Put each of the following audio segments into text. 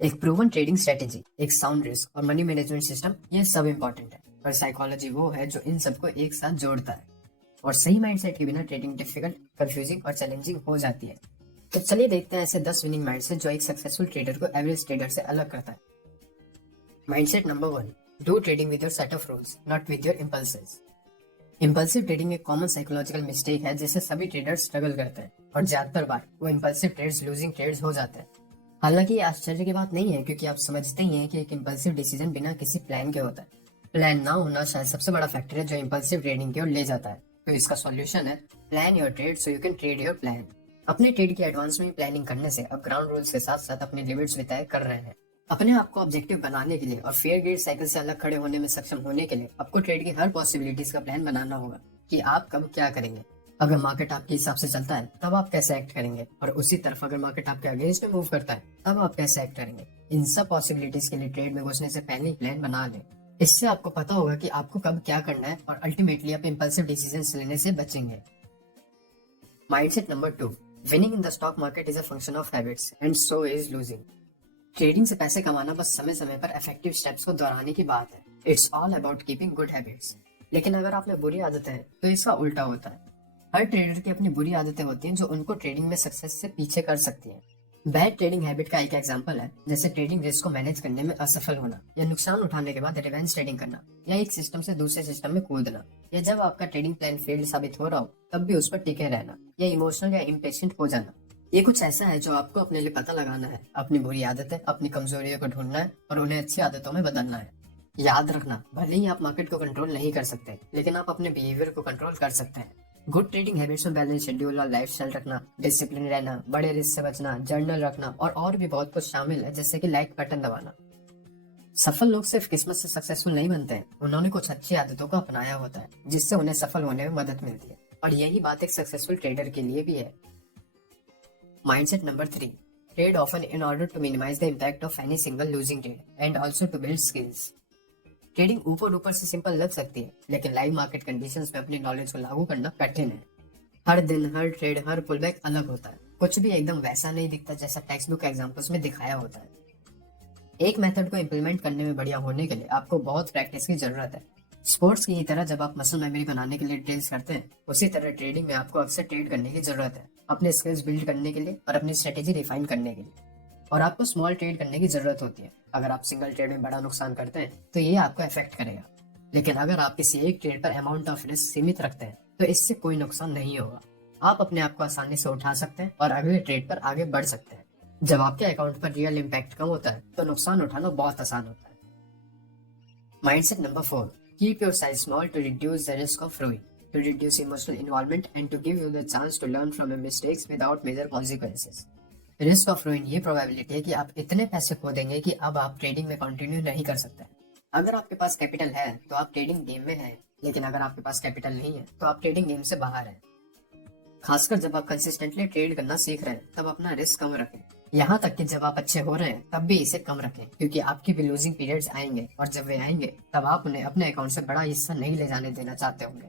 एक proven trading strategy, एक sound risk और मनी मैनेजमेंट सिस्टम, ये सब इंपॉर्टेंट है। पर साइकोलॉजी वो है जो इन सबको एक साथ जोड़ता है। और सही माइंडसेट के बिना ट्रेडिंग डिफिकल्ट, कंफ्यूजिंग और चैलेंजिंग हो जाती है। तो चलिए देखते हैं ऐसे 10 विनिंग माइंडसेट जो एक सक्सेसफुल ट्रेडर को एवरेज ट्रेडर से अलग करता है। Mindset number 1, do trading with your set of rules, not with your impulses. Impulsive trading एक कॉमन साइकोलॉजिकल मिस्टेक है जिससे सभी ट्रेडर्स स्ट्रगल करते हैं और ज्यादातर बार वो इम्पल्सिव ट्रेड्स लूजिंग ट्रेड्स हो जाते हैं। हालांकि ये आश्चर्य की बात नहीं है, क्योंकि आप समझते ही हैं कि एक इम्पल्सिव डिसीजन बिना किसी प्लान के होता है। प्लान ना होना शायद सबसे बड़ा फैक्टर है जो इम्पल्सिव ट्रेडिंग की ओर ले जाता है। तो इसका सॉल्यूशन है plan your trade so you can trade your plan. अपने ट्रेड की एडवांस में प्लानिंग करने से आप ग्राउंड रूल्स के साथ साथ अपने लिमिट्स भी तय कर रहे हैं। अपने आप को ऑब्जेक्टिव बनाने के लिए और फेयर गेट साइकिल से अलग खड़े होने में सक्षम होने के लिए आपको ट्रेड की हर पॉसिबिलिटीज का प्लान बनाना होगा कि आप कब क्या करेंगे। अगर मार्केट आपके हिसाब से चलता है तब आप कैसे एक्ट करेंगे, और उसी तरफ अगर मार्केट आपके अगेंस्ट में मूव करता है तब आप कैसे एक्ट करेंगे। इन सब पॉसिबिलिटीज के लिए ट्रेड में घुसने से पहले ही प्लान बना लें। इससे आपको पता होगा कि आपको कब क्या करना है और अल्टीमेटली आप इम्पल्सिव डिसीजंस लेने से बचेंगे। Mindset number 2, winning in the stock market is a function of habits and so is losing. Trading से पैसे कमाना बस समय समय पर इफेक्टिव स्टेप्स को दोहराने की बात है। It's all about keeping good habits. लेकिन अगर आप में बुरी आदतें हैं तो इसका उल्टा होता है। हर ट्रेडर की अपनी बुरी आदतें होती हैं जो उनको ट्रेडिंग में सक्सेस से पीछे कर सकती हैं। बैड ट्रेडिंग हैबिट का एक एग्जांपल है जैसे ट्रेडिंग रिस्क को मैनेज करने में असफल होना, या नुकसान उठाने के बाद रिवेंज ट्रेडिंग करना, या एक सिस्टम से दूसरे सिस्टम में कूदना, या जब आपका ट्रेडिंग प्लान फेल्ड साबित हो रहा हो तब भी उस पर टिके रहना, या इमोशनल या इम्पेशेंट हो जाना। ये कुछ ऐसा है जो आपको अपने लिए पता लगाना है, अपनी बुरी आदतें, अपनी कमजोरियों को ढूंढना है और उन्हें अच्छी आदतों में बदलना है। याद रखना, भले ही आप मार्केट को कंट्रोल नहीं कर सकते, लेकिन आप अपने बिहेवियर को कंट्रोल कर सकते हैं। गुड ट्रेडिंग हैबिट्स में बैलेंस शेड्यूल और लाइफस्टाइल रखना, डिसिप्लिन रहना, बड़े रिस्क से बचना, जर्नल रखना और भी बहुत कुछ शामिल है, जैसे कि लाइक बटन दबाना। सफल लोग सिर्फ किस्मत से सक्सेसफुल नहीं बनते हैं, उन्होंने कुछ अच्छी आदतों को अपनाया होता है जिससे उन्हें सफल होने में मदद मिलती है। और यही बात एक सक्सेसफुल ट्रेडर के लिए भी है। Mindset number 3, trade often in order to minimize the impact of any single losing trade and also to build skills. Trading ऊपर ऊपर से सिंपल लग सकती है, लेकिन लाइव मार्केट कंडीशंस में अपनी नॉलेज को लागू करना कठिन है। हर दिन, हर ट्रेड, हर पुलबैक अलग होता है। कुछ भी एकदम वैसा नहीं दिखता जैसा टेक्स्ट बुक एग्जाम्पल्स में दिखाया होता है। एक मेथड को इम्प्लीमेंट करने में बढ़िया होने के लिए आपको बहुत प्रैक्टिस की जरूरत है। स्पोर्ट्स की तरह जब आप मसल मेमोरी बनाने के लिए ड्रिल्स करते हैं, उसी तरह ट्रेडिंग में आपको अक्सर ट्रेड करने की जरूरत है, अपने स्किल्स बिल्ड करने के लिए और अपनी स्ट्रेटेजी रिफाइन करने के लिए। और आपको स्मॉल ट्रेड करने की जरूरत होती है। अगर आप सिंगल ट्रेड में बड़ा नुकसान करते हैं तो ये आपको अफेक्ट करेगा, लेकिन अगर आप किसी एक ट्रेड पर अमाउंट ऑफ रिस्क सीमित रखते हैं तो इससे कोई नुकसान नहीं होगा। आप अपने आप को आसानी से उठा सकते हैं और अगले ट्रेड पर आगे बढ़ सकते हैं। जब आपके अकाउंट पर रियल इम्पैक्ट कम होता है तो नुकसान उठाना बहुत आसान होता है। Mindset number 4, keep your size small to reduce the risk of ruin, to reduce emotional involvement and to give you the chance to learn from your mistakes without major consequences. Risk of रूइन ये probability है कि आप इतने पैसे खो देंगे कि अब आप ट्रेडिंग में कंटिन्यू नहीं कर सकते। अगर आपके पास कैपिटल है तो आप ट्रेडिंग गेम में हैं, लेकिन अगर आपके पास कैपिटल नहीं है तो आप ट्रेडिंग गेम से बाहर हैं। खासकर जब आप कंसिस्टेंटली ट्रेड करना सीख रहे हैं तब अपना रिस्क कम रखें। यहाँ तक कि जब आप अच्छे हो रहे हैं तब भी इसे कम रखें, क्योंकि आपके भी लूजिंग पीरियड्स आएंगे और जब वे आएंगे तब आप उन्हें अपने अकाउंट से बड़ा हिस्सा नहीं ले जाने देना चाहते होंगे।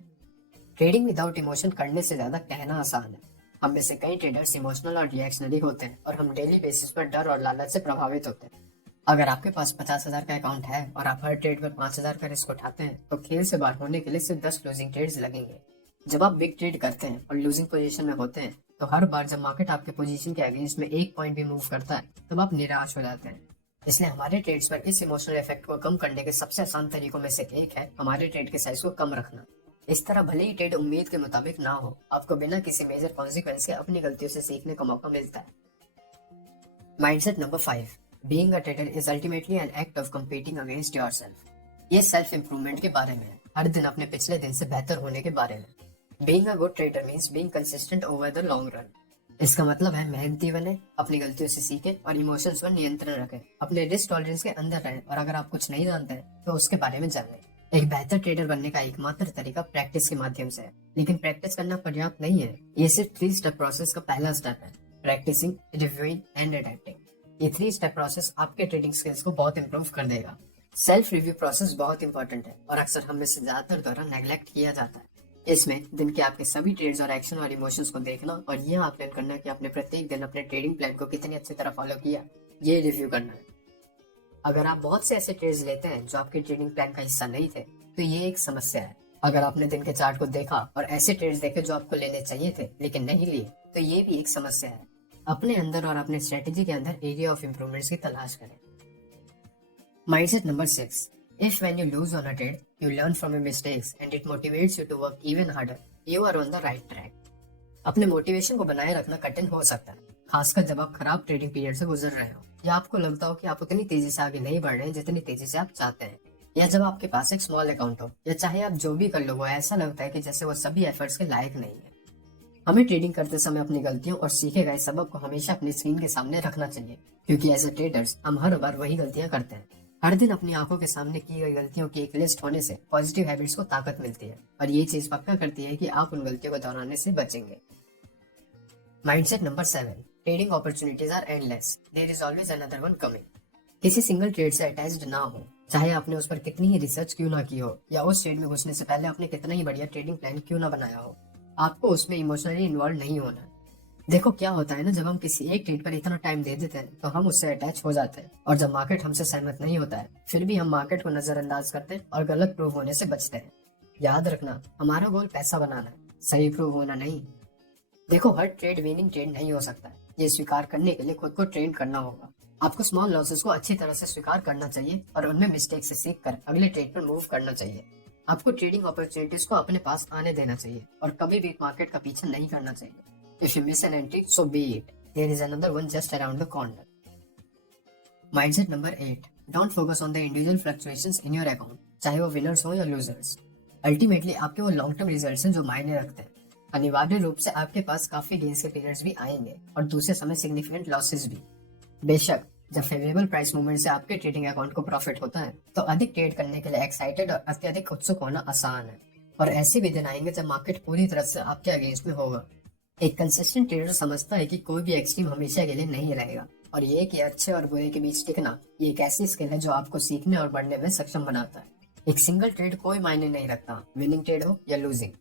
ट्रेडिंग विदाउट इमोशन करने से ज्यादा कहना आसान है। हम में से कई ट्रेडर्स इमोशनल और रिएक्शनरी होते हैं और हम डेली बेसिस पर डर और लालच से प्रभावित होते हैं। अगर आपके पास 50,000 का अकाउंट है और आप हर ट्रेड पर 5,000 का रिस्क उठाते हैं तो खेल से बाहर होने के लिए सिर्फ 10 लूजिंग ट्रेड्स लगेंगे। जब आप बिग ट्रेड करते हैं और लूजिंग पोजीशन में होते हैं तो हर बार जब मार्केट आपके पोजीशन के अगेंस्ट में एक पॉइंट भी मूव करता है तब आप निराश हो जाते हैं। इसलिए हमारे ट्रेड्स पर इस इमोशनल इफेक्ट को कम करने के सबसे आसान तरीकों में से एक है हमारे ट्रेड के साइज को कम रखना। इस तरह भले ही ट्रेड उम्मीद के मुताबिक ना हो, आपको बिना किसी मेजर कॉन्सिक्वेंस के अपनी गलतियों से सीखने का मौका मिलता है। Mindset number 5, being a trader is ultimately an act of competing against yourself. ये सेल्फ इंप्रूवमेंट के बारे में है, हर दिन अपने पिछले दिन से बेहतर होने के बारे में। Being a good trader means being consistent over the long run. इसका मतलब है मेहनती बने, अपनी गलतियों से सीखें और इमोशंस पर नियंत्रण रखें, अपने रिस्क टॉलरेंस के अंदर रहें और अगर आप कुछ नहीं जानते हैं तो उसके बारे में जानें। एक बेहतर ट्रेडर बनने का एकमात्र तरीका प्रैक्टिस के माध्यम से है, लेकिन प्रैक्टिस करना पर्याप्त नहीं है। ये सिर्फ 3 स्टेप प्रोसेस का पहला स्टेप है, प्रैक्टिसिंग, रिव्यूइंग एंड अडेप्टिंग। ये 3 स्टेप प्रोसेस आपके ट्रेडिंग स्किल्स को बहुत इंप्रूव कर देगा। सेल्फ रिव्यू प्रोसेस बहुत इंपॉर्टेंट है और अक्सर हम में से ज्यादातर द्वारा नेग्लेक्ट किया जाता है। इसमें दिन के आपके सभी ट्रेड्स और एक्शन और इमोशंस को देखना और यह आकलन करना कि आपने प्रत्येक दिन अपने ट्रेडिंग प्लान को कितनी अच्छी तरह फॉलो किया, ये रिव्यू करना है। अगर आप बहुत से ऐसे ट्रेड्स लेते हैं जो आपके ट्रेडिंग प्लान का हिस्सा नहीं थे, तो ये एक समस्या है। अगर आपने दिन के चार्ट को देखा और ऐसे ट्रेड्स देखे जो आपको लेने चाहिए थे लेकिन नहीं लिए, तो ये भी एक समस्या है। अपने अंदर और अपने स्ट्रेटेजी के अंदर एरिया ऑफ इम्प्रूवमेंट्स की तलाश करें। Mindset number 6, if when you lose on a trade you learn from your mistakes and it motivates you to work even harder, you are on the right track. अपने motivation को बनाए रखना कठिन हो सकता है, खासकर जब आप खराब ट्रेडिंग पीरियड से गुजर रहे हो, या आपको लगता हो कि आप उतनी तेजी से आगे नहीं बढ़ रहे हैं जितनी तेजी से आप चाहते हैं, या जब आपके पास एक स्मॉल अकाउंट हो, या चाहे आप जो भी कर लो वो ऐसा लगता है कि जैसे वो सभी एफर्ट्स के लायक नहीं है। हमें ट्रेडिंग करते समय अपनी गलतियों और सीखे गए सबक को हमेशा अपनी स्क्रीन के सामने रखना चाहिए, क्योंकि एज ए ट्रेडर्स हम हर बार वही गलतियां करते हैं। हर दिन अपनी आंखों के सामने की गई गलतियों की एक लिस्ट होने से पॉजिटिव हैबिट्स को ताकत मिलती है, और ये चीज पक्का करती है कि आप उन गलतियों को दोहराने से बचेंगे। Mindset number 7, trading opportunities are endless, there is always another one coming. किसी सिंगल ट्रेड से अटैच्ड ना हो, चाहे आपने उस पर कितनी ही रिसर्च क्यों ना की हो, या उस ट्रेड में घुसने से पहले आपने कितना ही बढ़िया ट्रेडिंग प्लान क्यों ना बनाया हो, आपको उसमें इमोशनली इन्वॉल्व नहीं होना। देखो क्या होता है ना, जब हम किसी एक ट्रेड पर इतना टाइम दे देते हैं तो हम उससे अटैच हो जाते हैं, और जब मार्केट हमसे सहमत नहीं होता है फिर भी हम मार्केट को नजरअंदाज करते हैं और गलत प्रूव होने से बचते हैं। याद रखना, हमारा गोल पैसा बनाना है, सही प्रूव होना नहीं। देखो, हर ट्रेड विनिंग ट्रेड नहीं हो सकता है, ये स्वीकार करने के लिए खुद को ट्रेन करना होगा। आपको स्मॉल लॉसेस को अच्छी तरह से स्वीकार करना चाहिए और उनमें मिस्टेक से सीख कर अगले ट्रेड पर मूव करना चाहिए। आपको ट्रेडिंग अपॉर्चुनिटीज को अपने पास आने देना चाहिए और कभी भी मार्केट का पीछा नहीं करना चाहिए। If you miss an entry, so be it. There is another one just around the corner. Mindset number 8. Don't focus on the individual fluctuations in your account, चाहे वो winners हो या losers. Ultimately, आपके वो long term results हैं जो मायने रखते हैं। अनिवार्य रूप से आपके पास काफी गेन्स के पीरियड्स भी आएंगे और दूसरे समय सिग्निफिकेंट लॉसेस भी। बेशक, जब फेवरेबल प्राइस मूवमेंट से आपके ट्रेडिंग अकाउंट को प्रॉफिट होता है तो अधिक ट्रेड करने के लिए एक्साइटेड और अत्यधिक उत्सुक होना आसान है, और ऐसे भी दिन आएंगे जब मार्केट पूरी तरह से आपके अगेंस्ट में होगा। एक कंसिस्टेंट ट्रेडर समझता है कि कोई भी एक्सट्रीम हमेशा के लिए नहीं रहेगा, और ये कि अच्छे और बुरे के बीच टिकना ये एक ऐसी स्किल है जो आपको सीखने और बढ़ने में सक्षम बनाता है। एक सिंगल ट्रेड कोई मायने नहीं रखता, विनिंग ट्रेड हो या लूजिंग।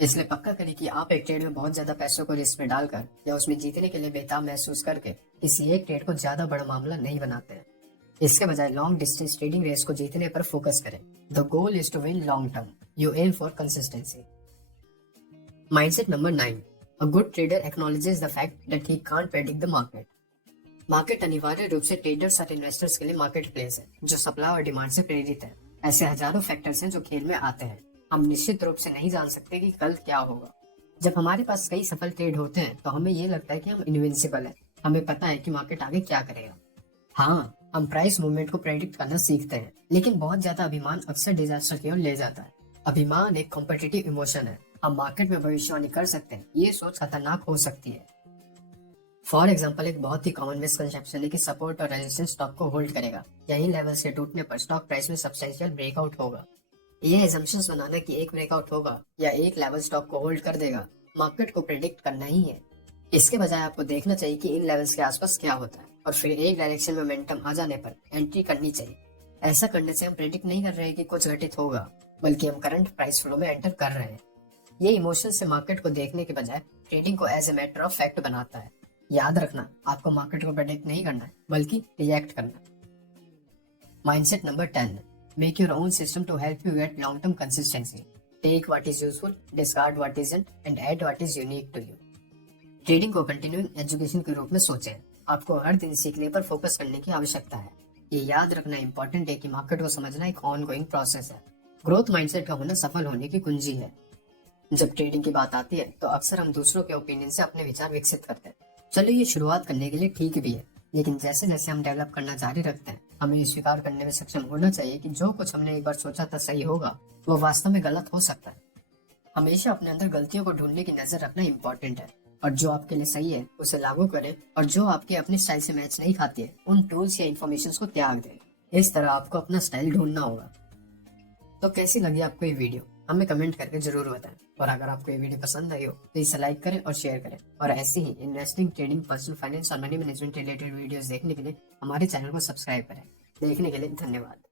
इसलिए पक्का करें कि आप एक ट्रेड में बहुत ज्यादा पैसों को रिस्क में डालकर या उसमें जीतने के लिए बेताब महसूस करके किसी एक ट्रेड को ज्यादा बड़ा मामला नहीं बनाते हैं। इसके बजाय लॉन्ग डिस्टेंस ट्रेडिंग रेस को जीतने पर फोकस करें। The goal is to win long term, you aim for consistency. Mindset number 9. A good trader acknowledges the fact that he can't predict the market. Market अनिवार्य रूप से traders और investors के लिए मार्केट प्लेस है जो supply और demand से प्रेरित है। ऐसे हजारों फैक्टर्स हैं जो खेल में आते हैं। हम निश्चित रूप से नहीं जान सकते कि कल क्या होगा। जब हमारे पास कई सफल ट्रेड होते हैं तो हमें ये लगता है कि हम इनविंसिबल हैं। हमें पता है कि मार्केट आगे क्या करेगा। हाँ, हम प्राइस मूवमेंट को प्रेडिक्ट करना सीखते हैं, लेकिन बहुत ज्यादा अभिमान अक्सर डिजास्टर की ओर ले जाता है। अभिमान एक कॉम्पिटिटिव इमोशन है। हम मार्केट में भविष्यवाणी कर सकते हैं, ये सोच खतरनाक हो सकती है। फॉर एग्जाम्पल, एक बहुत ही कॉमन मिसकंसेप्शन है कि सपोर्ट और रेजिस्टेंस स्टॉक को होल्ड करेगा, यही लेवल से टूटने पर स्टॉक प्राइस में सब्सटेंशियल ब्रेकआउट होगा। ये एजम्पशंस बनाना कि एक ब्रेकआउट होगा या एक लेवल स्टॉक को होल्ड कर देगा, मार्केट को प्रेडिक्ट करना ही है। इसके बजाय आपको देखना चाहिए कि इन लेवल्स के आसपास क्या होता है और फिर एक डायरेक्शन में मोमेंटम आ जाने पर एंट्री करनी चाहिए। ऐसा करने से हम प्रेडिक्ट नहीं कर रहे हैं कि कुछ घटित होगा, बल्कि हम करंट प्राइस फ्लो में एंटर कर रहे हैं। ये इमोशन से मार्केट को देखने के बजाय ट्रेडिंग को as a matter of fact बनाता है। याद रखना, आपको मार्केट को प्रेडिक्ट नहीं करना है, बल्कि रिएक्ट करना। Mindset number 10. Make your own system to help you get long term consistency. Take what is useful, discard what isn't and add what is unique to you. Trading को continuing education के रूप में सोचें। आपको हर दिन सीखने पर फोकस करने की आवश्यकता है। ये याद रखना इंपॉर्टेंट है कि मार्केट को समझना एक ऑनगोइंग प्रोसेस है। ग्रोथ माइंडसेट का होना सफल होने की कुंजी है। जब ट्रेडिंग की बात आती है तो अक्सर हम दूसरों के ओपिनियन से अपने विचार विकसित करते हैं। चलो, ये शुरुआत करने के लिए ठीक भी है, लेकिन जैसे जैसे हम डेवलप करना जारी रखते हैं हमें ये स्वीकार करने में सक्षम होना चाहिए कि जो कुछ हमने एक बार सोचा था सही होगा वो वास्तव में गलत हो सकता है। हमेशा अपने अंदर गलतियों को ढूंढने की नजर रखना इम्पोर्टेंट है, और जो आपके लिए सही है उसे लागू करें, और जो आपके अपने स्टाइल से मैच नहीं खाती है उन टूल्स या इन्फॉर्मेशन को त्याग दें। इस तरह आपको अपना स्टाइल ढूंढना होगा। तो कैसी लगी आपको ये वीडियो, हमें कमेंट करके जरूर बताएं। और अगर आपको ये वीडियो पसंद आई हो तो इसे लाइक करें और शेयर करें। और ऐसी ही इन्वेस्टिंग, ट्रेडिंग, पर्सनल फाइनेंस और मनी मैनेजमेंट रिलेटेड वीडियोस देखने के लिए हमारे चैनल को सब्सक्राइब करें। देखने के लिए धन्यवाद।